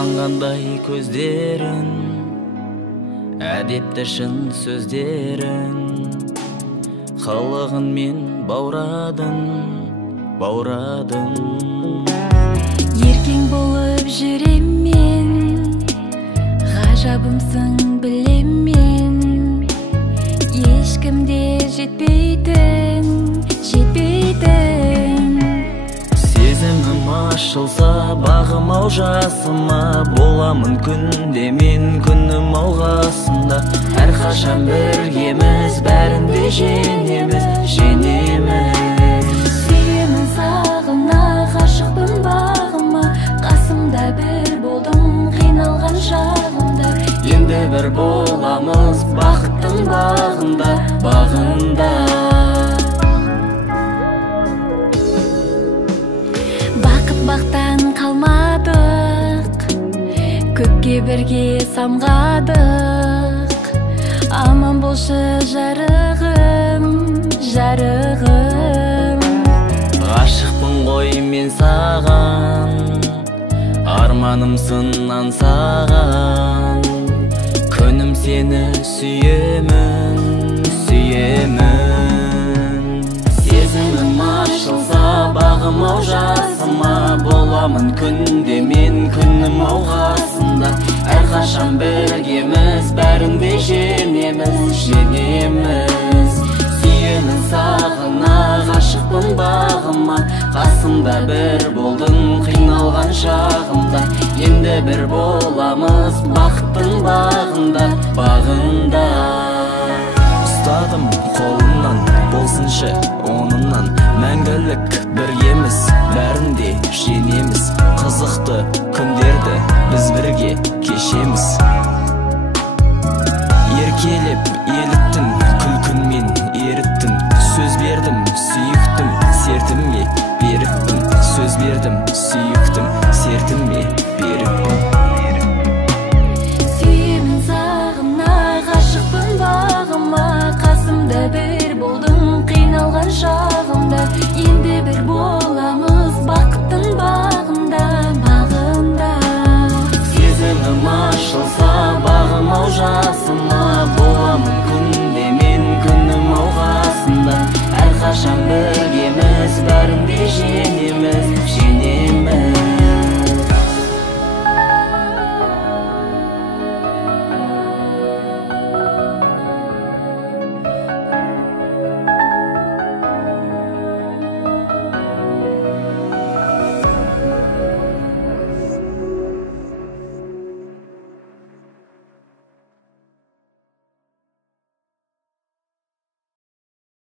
нұрланғандай көздерін, әдепті шын сөздерін, қылығын мен баурадың. Еркең болып жүрем мен, ғажабымсың білем мен, ешкімде жетпейтін. Сезімім ашылса бағым ау жасыма, боламын күнде мен күнім ау қасында. Әрқашан біргеміз, бәрінде жеңеміз. Сүйемін сағына, ғашықпын бағыма, қасымда бір болдың қиналған шағымда. Енді бір боламыз бақыттың бағында. Бақыт бақтан қалмадық, көпке бірге самғадық. Аман болшы жарығым. Ғашықпын ғой мен саған, арманымсың аңсаған. Күнім сені сүйемін. Сезімім ашылса бағым ау жасыма, боламын күнде мен күнім ау қасында. Әрқашан біргеміз, бәрінде жеңеміз. Сүйемін сағына, ғашықпын бағыма, қасымда бір болдың қиналған шағымда. Енді бір боламыз бақыттың бағында. Ұстадым қолынан, болсыншы онынан, мәңгілік біргеміз, бәрінде жеңеміз. Қызықты күндерді біз бірге кешеміз. Еркелеп еліттің, күлкінмен еріттің. Сөз бердім, сүйіктім, сертіме беріктім. Сөз бердім, сүйіктім, сертіме беріктім.